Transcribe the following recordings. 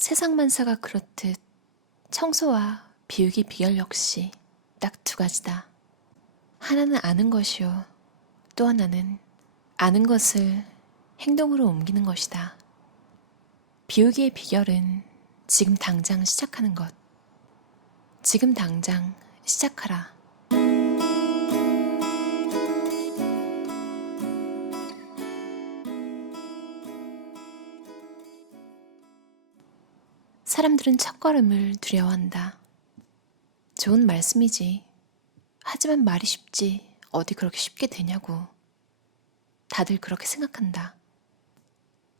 세상만사가 그렇듯 청소와 비우기 비결 역시 딱 두 가지다. 하나는 아는 것이요. 또 하나는 아는 것을 행동으로 옮기는 것이다. 비우기의 비결은 지금 당장 시작하는 것. 지금 당장 시작하라. 사람들은 첫걸음을 두려워한다. 좋은 말씀이지. 하지만 말이 쉽지 어디 그렇게 쉽게 되냐고. 다들 그렇게 생각한다.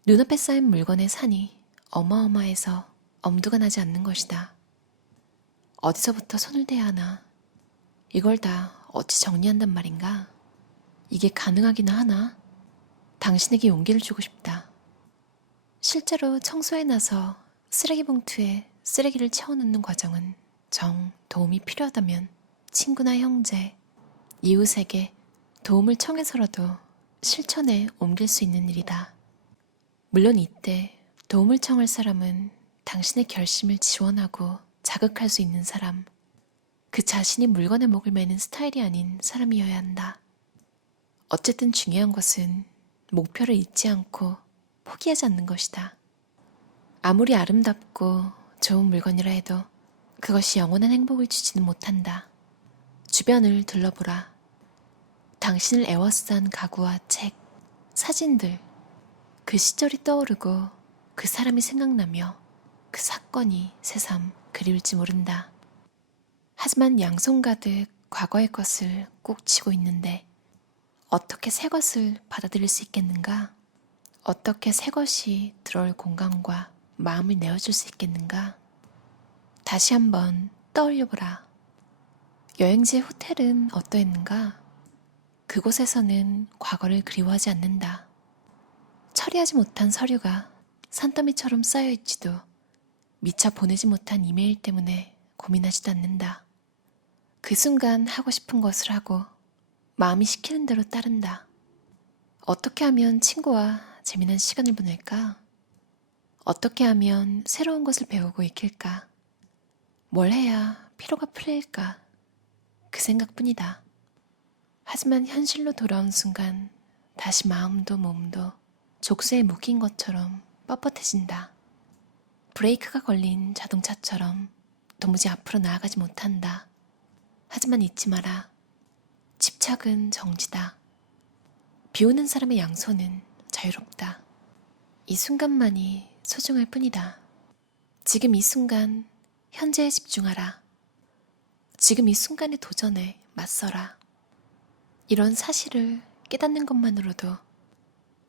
눈앞에 쌓인 물건의 산이 어마어마해서 엄두가 나지 않는 것이다. 어디서부터 손을 대야 하나? 이걸 다 어찌 정리한단 말인가? 이게 가능하기나 하나? 당신에게 용기를 주고 싶다. 실제로 청소에 나서 쓰레기 봉투에 쓰레기를 채워넣는 과정은 정 도움이 필요하다면 친구나 형제, 이웃에게 도움을 청해서라도 실천에 옮길 수 있는 일이다. 물론 이때 도움을 청할 사람은 당신의 결심을 지원하고 자극할 수 있는 사람, 그 자신이 물건에 목을 매는 스타일이 아닌 사람이어야 한다. 어쨌든 중요한 것은 목표를 잊지 않고 포기하지 않는 것이다. 아무리 아름답고 좋은 물건이라 해도 그것이 영원한 행복을 주지는 못한다. 주변을 둘러보라. 당신을 애워싼 가구와 책, 사진들, 그 시절이 떠오르고 그 사람이 생각나며 그 사건이 새삼 그리울지 모른다. 하지만 양손 가득 과거의 것을 꼭 쥐고 있는데 어떻게 새 것을 받아들일 수 있겠는가? 어떻게 새 것이 들어올 공간과 마음을 내어줄 수 있겠는가? 다시 한번 떠올려보라. 여행지의 호텔은 어떠했는가? 그곳에서는 과거를 그리워하지 않는다. 처리하지 못한 서류가 산더미처럼 쌓여있지도 미처 보내지 못한 이메일 때문에 고민하지도 않는다. 그 순간 하고 싶은 것을 하고 마음이 시키는 대로 따른다. 어떻게 하면 친구와 재미난 시간을 보낼까? 어떻게 하면 새로운 것을 배우고 익힐까? 뭘 해야 피로가 풀릴까? 그 생각뿐이다. 하지만 현실로 돌아온 순간 다시 마음도 몸도 족쇄에 묶인 것처럼 뻣뻣해진다. 브레이크가 걸린 자동차처럼 도무지 앞으로 나아가지 못한다. 하지만 잊지 마라. 집착은 정지다. 비우는 사람의 양손은 자유롭다. 이 순간만이 소중할 뿐이다. 지금 이 순간 현재에 집중하라. 지금 이 순간의 도전에 맞서라. 이런 사실을 깨닫는 것만으로도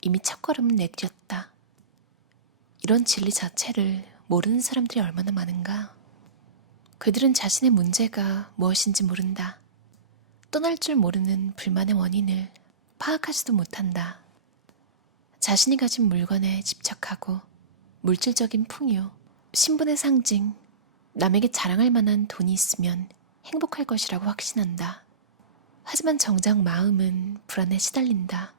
이미 첫걸음은 내디뎠다. 이런 진리 자체를 모르는 사람들이 얼마나 많은가? 그들은 자신의 문제가 무엇인지 모른다. 떠날 줄 모르는 불만의 원인을 파악하지도 못한다. 자신이 가진 물건에 집착하고 물질적인 풍요, 신분의 상징, 남에게 자랑할 만한 돈이 있으면 행복할 것이라고 확신한다. 하지만 정작 마음은 불안에 시달린다.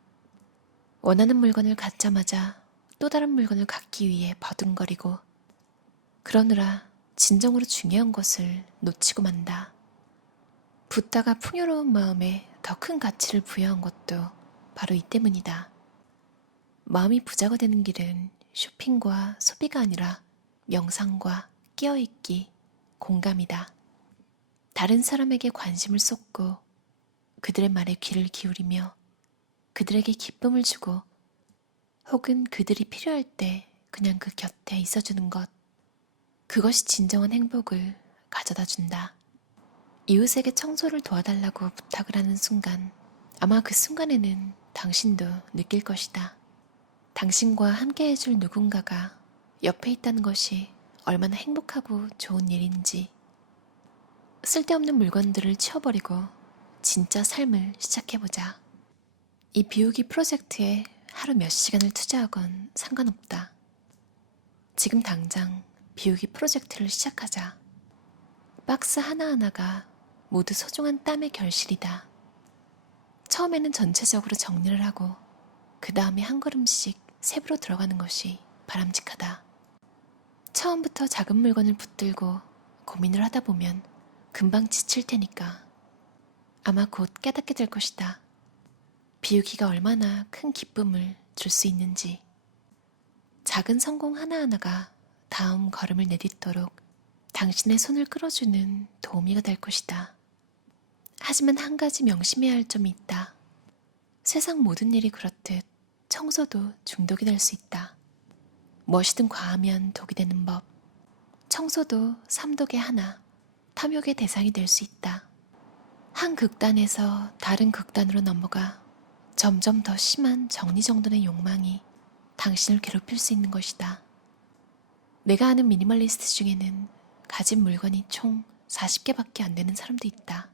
원하는 물건을 갖자마자 또 다른 물건을 갖기 위해 버둥거리고 그러느라 진정으로 중요한 것을 놓치고 만다. 붓다가 풍요로운 마음에 더 큰 가치를 부여한 것도 바로 이 때문이다. 마음이 부자가 되는 길은 쇼핑과 소비가 아니라 명상과 깨어있기, 공감이다. 다른 사람에게 관심을 쏟고 그들의 말에 귀를 기울이며 그들에게 기쁨을 주고 혹은 그들이 필요할 때 그냥 그 곁에 있어주는 것. 그것이 진정한 행복을 가져다 준다. 이웃에게 청소를 도와달라고 부탁을 하는 순간 아마 그 순간에는 당신도 느낄 것이다. 당신과 함께 해줄 누군가가 옆에 있다는 것이 얼마나 행복하고 좋은 일인지. 쓸데없는 물건들을 치워버리고 진짜 삶을 시작해보자. 이 비우기 프로젝트에 하루 몇 시간을 투자하건 상관없다. 지금 당장 비우기 프로젝트를 시작하자. 박스 하나하나가 모두 소중한 땀의 결실이다. 처음에는 전체적으로 정리를 하고 그 다음에 한 걸음씩 세부로 들어가는 것이 바람직하다. 처음부터 작은 물건을 붙들고 고민을 하다 보면 금방 지칠 테니까 아마 곧 깨닫게 될 것이다. 비우기가 얼마나 큰 기쁨을 줄 수 있는지. 작은 성공 하나하나가 다음 걸음을 내딛도록 당신의 손을 끌어주는 도우미가 될 것이다. 하지만 한 가지 명심해야 할 점이 있다. 세상 모든 일이 그렇듯 청소도 중독이 될 수 있다. 무엇이든 과하면 독이 되는 법. 청소도 삼독의 하나, 탐욕의 대상이 될 수 있다. 한 극단에서 다른 극단으로 넘어가 점점 더 심한 정리정돈의 욕망이 당신을 괴롭힐 수 있는 것이다. 내가 아는 미니멀리스트 중에는 가진 물건이 총 40개밖에 안 되는 사람도 있다.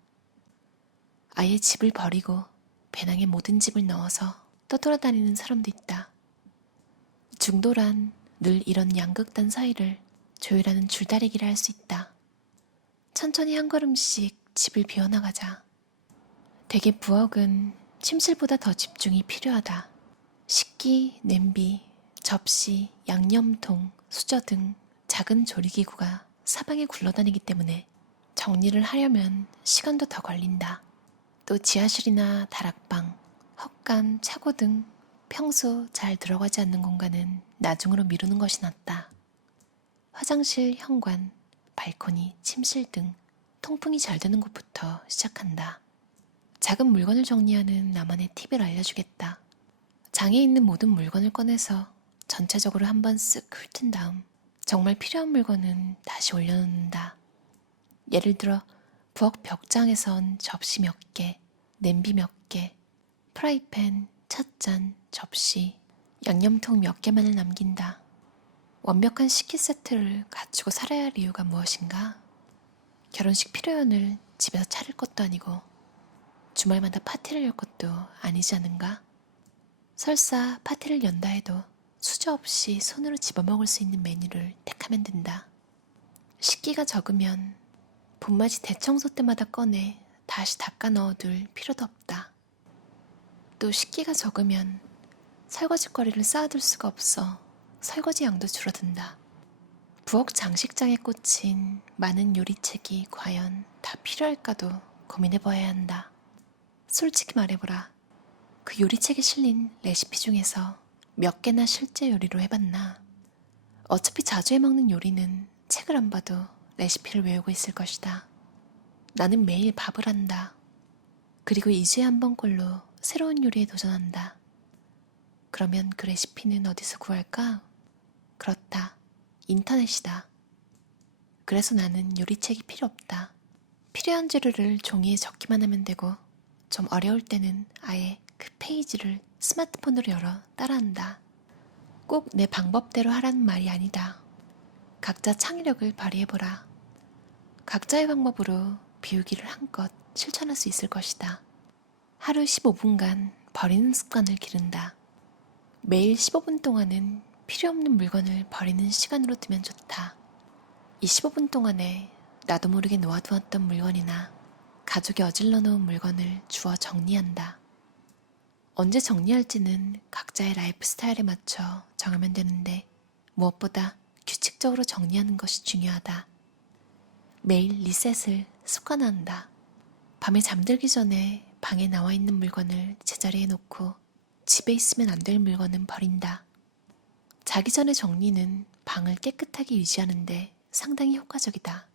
아예 집을 버리고 배낭에 모든 집을 넣어서 떠돌아다니는 사람도 있다. 중도란 늘 이런 양극단 사이를 조율하는 줄다리기를 할 수 있다. 천천히 한 걸음씩 집을 비워나가자. 대개 부엌은 침실보다 더 집중이 필요하다. 식기, 냄비, 접시, 양념통, 수저 등 작은 조리기구가 사방에 굴러다니기 때문에 정리를 하려면 시간도 더 걸린다. 또 지하실이나 다락방, 헛간, 차고 등 평소 잘 들어가지 않는 공간은 나중으로 미루는 것이 낫다. 화장실, 현관, 발코니, 침실 등 통풍이 잘 되는 곳부터 시작한다. 작은 물건을 정리하는 나만의 팁을 알려주겠다. 장에 있는 모든 물건을 꺼내서 전체적으로 한번 쓱 훑은 다음 정말 필요한 물건은 다시 올려놓는다. 예를 들어 부엌 벽장에선 접시 몇 개, 냄비 몇 개, 프라이팬, 찻잔, 접시, 양념통 몇 개만을 남긴다. 완벽한 식기 세트를 갖추고 살아야 할 이유가 무엇인가? 결혼식 피로연을 집에서 차릴 것도 아니고 주말마다 파티를 열 것도 아니지 않은가? 설사 파티를 연다 해도 수저 없이 손으로 집어먹을 수 있는 메뉴를 택하면 된다. 식기가 적으면 봄맞이 대청소 때마다 꺼내 다시 닦아 넣어둘 필요도 없다. 또 식기가 적으면 설거지거리를 쌓아둘 수가 없어 설거지 양도 줄어든다. 부엌 장식장에 꽂힌 많은 요리책이 과연 다 필요할까도 고민해봐야 한다. 솔직히 말해보라. 그 요리책에 실린 레시피 중에서 몇 개나 실제 요리로 해봤나? 어차피 자주 해먹는 요리는 책을 안 봐도 레시피를 외우고 있을 것이다. 나는 매일 밥을 한다. 그리고 2주에 한 번꼴로 새로운 요리에 도전한다. 그러면 그 레시피는 어디서 구할까? 그렇다. 인터넷이다. 그래서 나는 요리책이 필요 없다. 필요한 재료를 종이에 적기만 하면 되고 좀 어려울 때는 아예 그 페이지를 스마트폰으로 열어 따라한다. 꼭 내 방법대로 하라는 말이 아니다. 각자 창의력을 발휘해보라. 각자의 방법으로 비우기를 한껏 실천할 수 있을 것이다. 하루 15분간 버리는 습관을 기른다. 매일 15분 동안은 필요 없는 물건을 버리는 시간으로 두면 좋다. 이 15분 동안에 나도 모르게 놓아두었던 물건이나 가족이 어질러 놓은 물건을 주워 정리한다. 언제 정리할지는 각자의 라이프 스타일에 맞춰 정하면 되는데 무엇보다 규칙적으로 정리하는 것이 중요하다. 매일 리셋을 습관화한다. 밤에 잠들기 전에 방에 나와 있는 물건을 제자리에 놓고 집에 있으면 안 될 물건은 버린다. 자기 전의 정리는 방을 깨끗하게 유지하는데 상당히 효과적이다.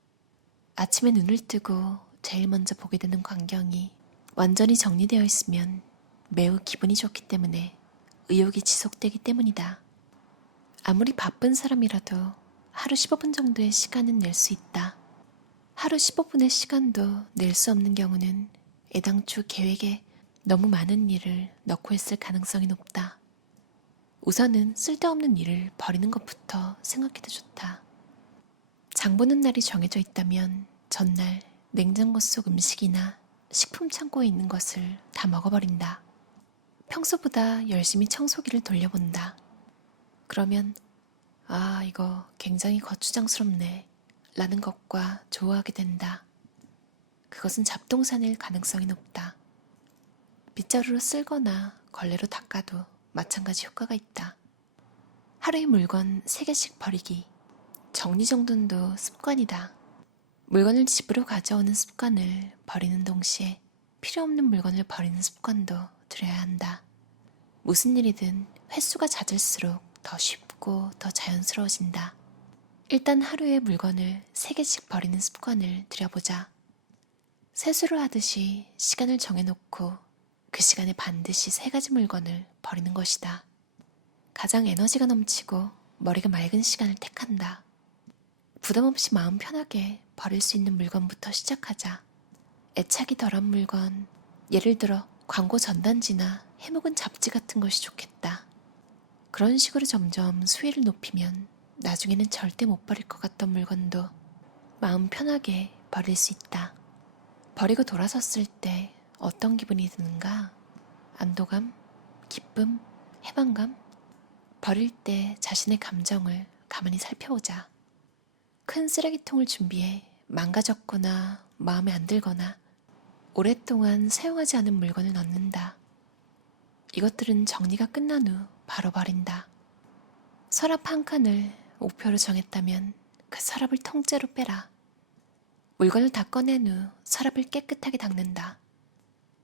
아침에 눈을 뜨고 제일 먼저 보게 되는 광경이 완전히 정리되어 있으면 매우 기분이 좋기 때문에 의욕이 지속되기 때문이다. 아무리 바쁜 사람이라도 하루 15분 정도의 시간은 낼 수 있다. 하루 15분의 시간도 낼 수 없는 경우는 애당초 계획에 너무 많은 일을 넣고 했을 가능성이 높다. 우선은 쓸데없는 일을 버리는 것부터 생각해도 좋다. 장 보는 날이 정해져 있다면 전날 냉장고 속 음식이나 식품 창고에 있는 것을 다 먹어버린다. 평소보다 열심히 청소기를 돌려본다. 그러면 이거 굉장히 거추장스럽네 라는 것과 좋아하게 된다. 그것은 잡동사니일 가능성이 높다. 빗자루로 쓸거나 걸레로 닦아도 마찬가지 효과가 있다. 하루에 물건 3개씩 버리기. 정리정돈도 습관이다. 물건을 집으로 가져오는 습관을 버리는 동시에 필요 없는 물건을 버리는 습관도 들여야 한다. 무슨 일이든 횟수가 잦을수록 더 쉽고 더 자연스러워진다. 일단 하루에 물건을 3개씩 버리는 습관을 들여보자. 세수를 하듯이 시간을 정해놓고 그 시간에 반드시 3가지 물건을 버리는 것이다. 가장 에너지가 넘치고 머리가 맑은 시간을 택한다. 부담 없이 마음 편하게 버릴 수 있는 물건부터 시작하자. 애착이 덜한 물건, 예를 들어 광고 전단지나 해묵은 잡지 같은 것이 좋겠다. 그런 식으로 점점 수위를 높이면 나중에는 절대 못 버릴 것 같던 물건도 마음 편하게 버릴 수 있다. 버리고 돌아섰을 때 어떤 기분이 드는가? 안도감? 기쁨? 해방감? 버릴 때 자신의 감정을 가만히 살펴보자. 큰 쓰레기통을 준비해 망가졌거나 마음에 안 들거나 오랫동안 사용하지 않은 물건을 넣는다. 이것들은 정리가 끝난 후 바로 버린다. 서랍 한 칸을 목표로 정했다면 그 서랍을 통째로 빼라. 물건을 다 꺼낸 후 서랍을 깨끗하게 닦는다.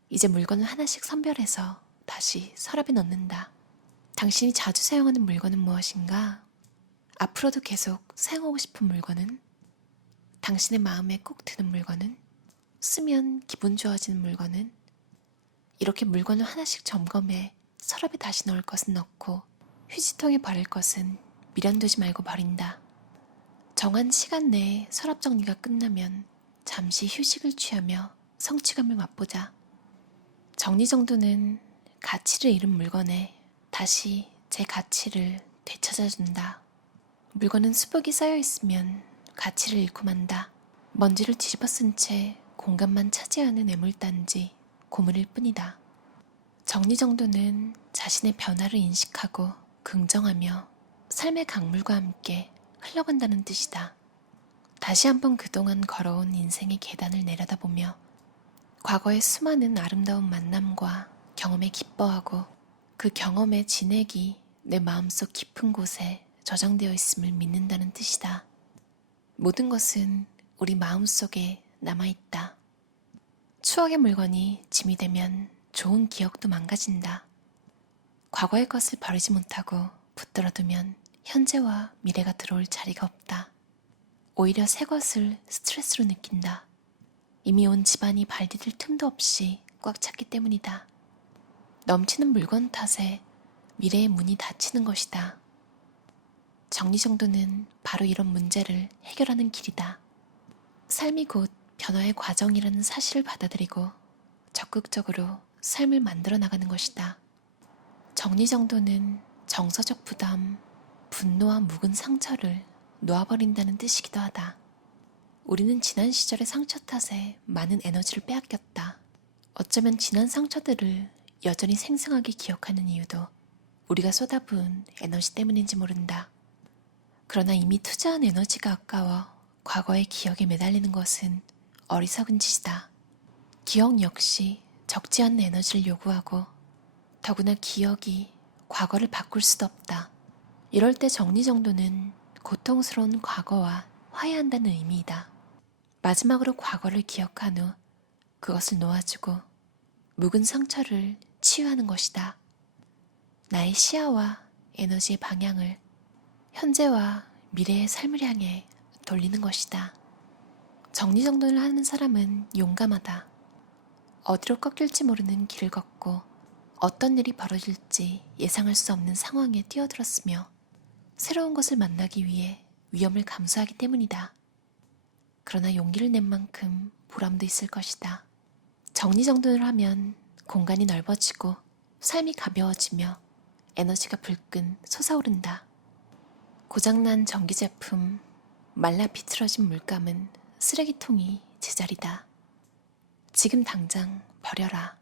이제 물건을 하나씩 선별해서 다시 서랍에 넣는다. 당신이 자주 사용하는 물건은 무엇인가? 앞으로도 계속 사용하고 싶은 물건은? 당신의 마음에 꼭 드는 물건은? 쓰면 기분 좋아지는 물건은? 이렇게 물건을 하나씩 점검해 서랍에 다시 넣을 것은 넣고 휴지통에 버릴 것은 미련되지 말고 버린다. 정한 시간 내에 서랍 정리가 끝나면 잠시 휴식을 취하며 성취감을 맛보자. 정리정돈은 가치를 잃은 물건에 다시 제 가치를 되찾아준다. 물건은 수북이 쌓여있으면 가치를 잃고 만다. 먼지를 뒤집어 쓴 채 공간만 차지하는 애물단지, 고물일 뿐이다. 정리정돈은 자신의 변화를 인식하고 긍정하며 삶의 강물과 함께 흘러간다는 뜻이다. 다시 한번 그동안 걸어온 인생의 계단을 내려다보며 과거의 수많은 아름다운 만남과 경험에 기뻐하고 그 경험의 진액이 내 마음속 깊은 곳에 저장되어 있음을 믿는다는 뜻이다. 모든 것은 우리 마음속에 남아있다. 추억의 물건이 짐이 되면 좋은 기억도 망가진다. 과거의 것을 버리지 못하고 붙들어두면 현재와 미래가 들어올 자리가 없다. 오히려 새 것을 스트레스로 느낀다. 이미 온 집안이 발 디딜 틈도 없이 꽉 찼기 때문이다. 넘치는 물건 탓에 미래의 문이 닫히는 것이다. 정리정돈은 바로 이런 문제를 해결하는 길이다. 삶이 곧 변화의 과정이라는 사실을 받아들이고 적극적으로 삶을 만들어 나가는 것이다. 정리정돈은 정서적 부담, 분노와 묵은 상처를 놓아버린다는 뜻이기도 하다. 우리는 지난 시절의 상처 탓에 많은 에너지를 빼앗겼다. 어쩌면 지난 상처들을 여전히 생생하게 기억하는 이유도 우리가 쏟아부은 에너지 때문인지 모른다. 그러나 이미 투자한 에너지가 아까워 과거의 기억에 매달리는 것은 어리석은 짓이다. 기억 역시 적지 않은 에너지를 요구하고 더구나 기억이 과거를 바꿀 수도 없다. 이럴 때 정리정돈은 고통스러운 과거와 화해한다는 의미이다. 마지막으로 과거를 기억한 후 그것을 놓아주고 묵은 상처를 치유하는 것이다. 나의 시야와 에너지의 방향을 현재와 미래의 삶을 향해 돌리는 것이다. 정리정돈을 하는 사람은 용감하다. 어디로 꺾일지 모르는 길을 걷고 어떤 일이 벌어질지 예상할 수 없는 상황에 뛰어들었으며 새로운 것을 만나기 위해 위험을 감수하기 때문이다. 그러나 용기를 낸 만큼 보람도 있을 것이다. 정리정돈을 하면 공간이 넓어지고 삶이 가벼워지며 에너지가 불끈 솟아오른다. 고장난 전기제품, 말라 비틀어진 물감은 쓰레기통이 제자리다. 지금 당장 버려라.